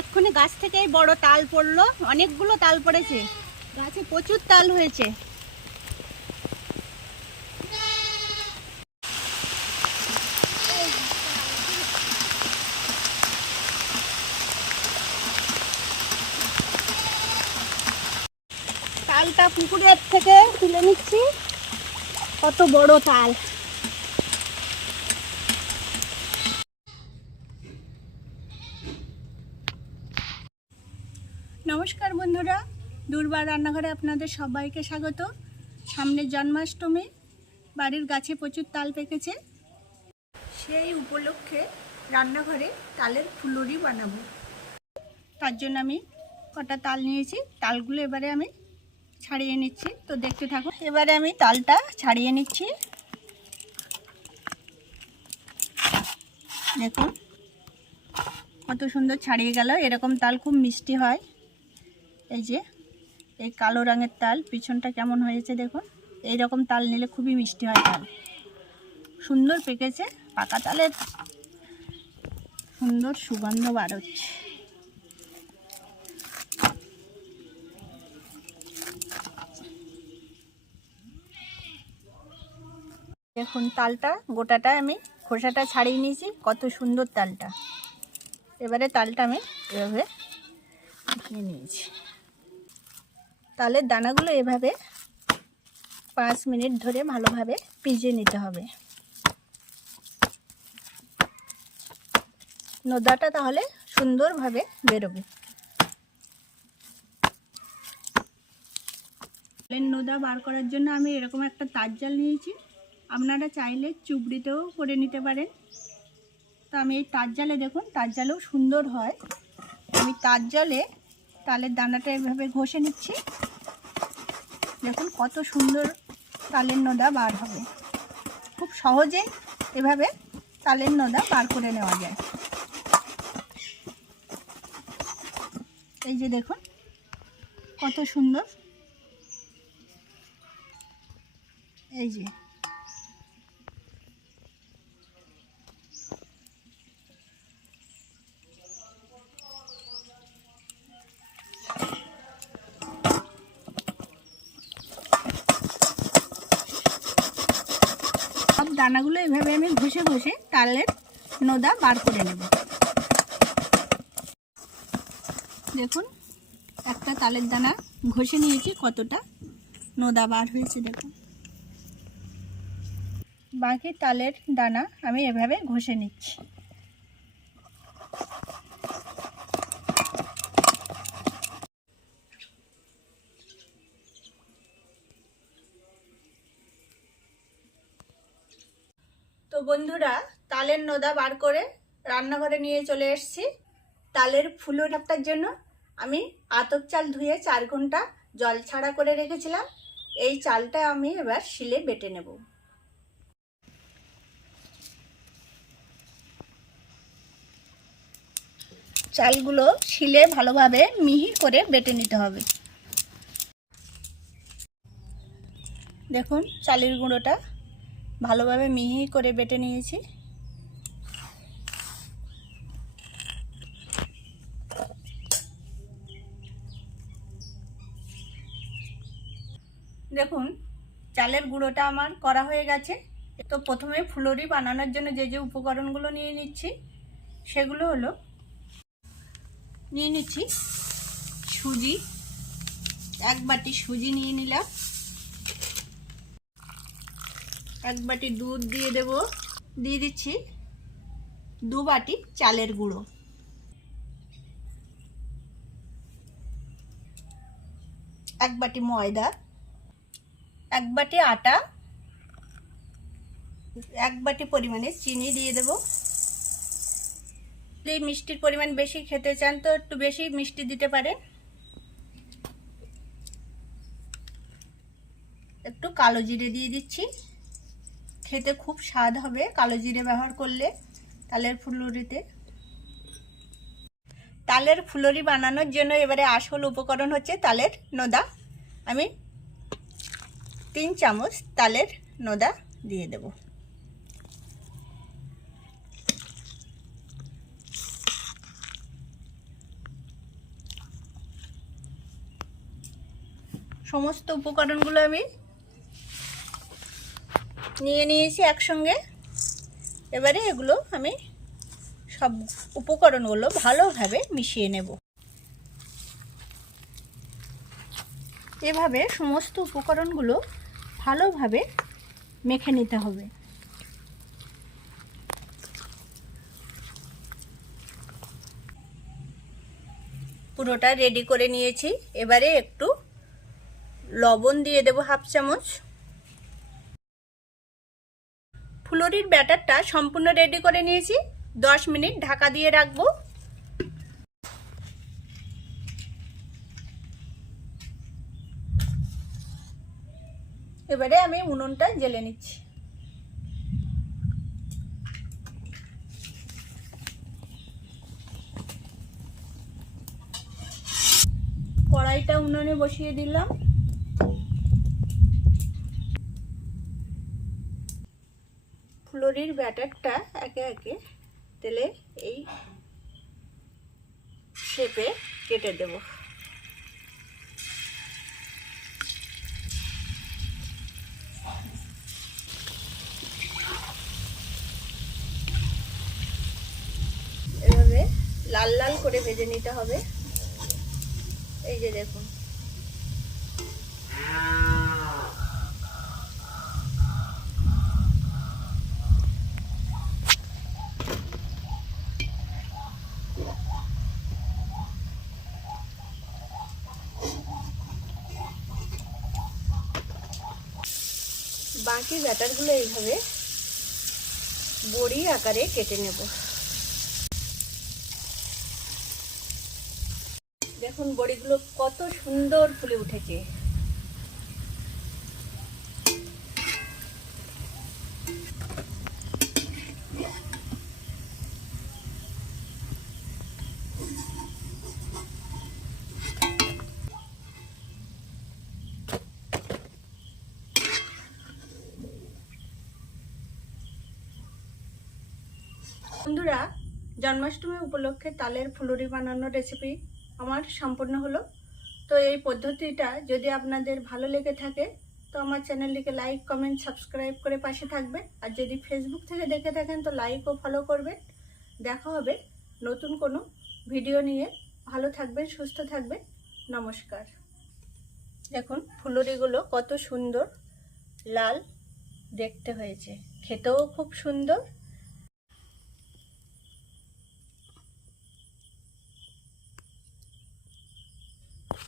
এক্ষুনি গাছ থেকেই বড় তাল পড়লো, অনেকগুলো তাল পড়েছে, গাছে প্রচুর তাল হয়েছে। তালটা পুকুরের থেকে তুলে নিচ্ছি, কত বড় তাল। নমস্কার বন্ধুরা, দুর্বার রান্নাঘরে আপনাদের সবাইকে স্বাগত। সামনে জন্মাষ্টমী, বাড়ির গাছে প্রচুর তাল পেকেছে, সেই উপলক্ষে রান্নাঘরে তালের ফুলুরি বানাবো। তার জন্য আমি কটা তাল নিয়েছি, তালগুলো এবারে আমি ছাড়িয়ে নিচ্ছি, তো দেখতে থাকুন। এবারে আমি তালটা ছাড়িয়ে নিচ্ছি, দেখুন কত সুন্দর ছাড়িয়ে গেল। এরকম তাল খুব মিষ্টি হয়। এই যে এই কালো রঙের তাল, পিছনটা কেমন হয়েছে দেখুন। এই রকম তাল নিলে খুবই মিষ্টি হয় তাল, সুন্দর পেকেছে। পাকা তালের সুন্দর সুগন্ধ বার হচ্ছে। দেখুন তালটা গোটাটা আমি খোসাটা ছাড়িয়ে নিয়েছি, কত সুন্দর তালটা। এবারে তালটা আমি এভাবে নিয়ে নিয়েছি। তালের দানাগুলো এভাবে 5 মিনিট ধরে ভালোভাবে ভিজিয়ে নিতে হবে, নোদাটা তাহলে সুন্দরভাবে বেরোবে। তালের নোদা বার করার জন্য আমি এরকম একটা তার জাল নিয়েছি, আপনারা চাইলে চুবড়িতেও করে নিতে পারেন। তো আমি এই তার জালে, দেখুন তার জালেও সুন্দর হয়। আমি তার জালে তালের দানাটা এভাবে ঘষে নিচ্ছি, দেখুন কত সুন্দর তালের নোদা বার হবে। খুব সহজেই এভাবে তালের নোদা বার করে নেওয়া যায়। এই যে দেখুন কত সুন্দর। এই যে সব দানাগুলো এভাবে আমি ঘষে ঘষে তালের নোদা বার করে নেব। দেখুন একটা তালের দানা ঘষে নিয়েছি, কতটা নোদা বার হয়েছে দেখুন। বাকি তালের দানা আমি এভাবে ঘষে নিচ্ছি। তো বন্ধুরা, তালের নোদা বার করে রান্নাঘরে নিয়ে চলে এসেছি। তালের ফুলুরিটার জন্য আমি আতপ চাল ধুয়ে 4 ঘন্টা জল ছাড়া করে রেখেছিলাম। এই চালটা আমি এবার শিলে বেটে নেব। চালগুলো শিলে ভালোভাবে মিহি করে বেটে নিতে হবে। দেখুন চালের গুঁড়োটা ভালোভাবে মিহি করে বেটে নিয়েছি। দেখুন চালের গুঁড়োটা আমার করা হয়ে গেছে। তো প্রথমে ফুলুরি বানানোর জন্য যে যে উপকরণগুলো নিয়ে নিচ্ছি সেগুলো হলো, নিয়ে নিচ্ছি সুজি, 1 বাটি সুজি নিয়ে নিলাম। 1 বাটি দুধ দিয়ে দেব। দিয়ে দিচ্ছি 2 বাটি চালের গুঁড়ো, 1 বাটি ময়দা, 1 বাটি আটা, 1 বাটি পরিমাণে চিনি দিয়ে দেব। যদি মিষ্টির পরিমাণ বেশি খেতে চান তো একটু বেশি মিষ্টি দিতে পারেন। একটু কালো জিরে দিয়ে দিচ্ছি, খেতে খুব স্বাদ হবে কালো জিরে ব্যবহার করলে তালের ফুলুরিতে। তালের ফুলুরি বানানোর জন্য এবারে আসল উপকরণ হচ্ছে তালের নোদা। আমি 3 চামচ তালের নোদা দিয়ে দেব। সমস্ত উপকরণগুলো আমি নিয়ে নিয়েছি একসঙ্গে। এবারে এগুলো আমি সব উপকরণগুলো ভালোভাবে মিশিয়ে নেব। এভাবে সমস্ত উপকরণগুলো ভালোভাবে মেখে নিতে হবে। পুরোটা রেডি করে নিয়েছি। এবারে একটু লবণ দিয়ে দেব, হাফ চামচ। ফুলুরির ব্যাটারটা সম্পূর্ণ রেডি করে নিয়েছি। 10 মিনিট ঢাকা দিয়ে রাখবো। এবারে আমি উনুনটা জ্বেলে নিচ্ছি। কড়াইটা উনুনে বসিয়ে দিলাম। ফুলুরির ব্যাটারটা একে একে তেলে এই শেপে কেটে দেব। এভাবে লাল লাল করে ভেজে নিতে হবে। এই যে দেখুন, বাকি ব্যাটারগুলো এইভাবে বড়ি আকারে কেটে নেব। দেখুন বড়িগুলো কত সুন্দর ফুলে উঠেছে। বন্ধুরা, জন্মাষ্টমী উপলক্ষে তালের ফুলুরি বানানোর রেসিপি আমার সম্পূর্ণ হলো। তো এই পদ্ধতিটা যদি আপনাদের ভালো লেগে থাকে তো আমার চ্যানেলটিকে লাইক, কমেন্ট, সাবস্ক্রাইব করে পাশে থাকবেন। আর যদি ফেসবুক থেকে দেখে থাকেন তো লাইক ও ফলো করবেন। দেখা হবে নতুন কোনো ভিডিও নিয়ে। ভালো থাকবেন, সুস্থ থাকবেন। নমস্কার। দেখুন ফুলুরিগুলো কত সুন্দর লাল দেখতে হয়েছে, খেতেও খুব সুন্দর।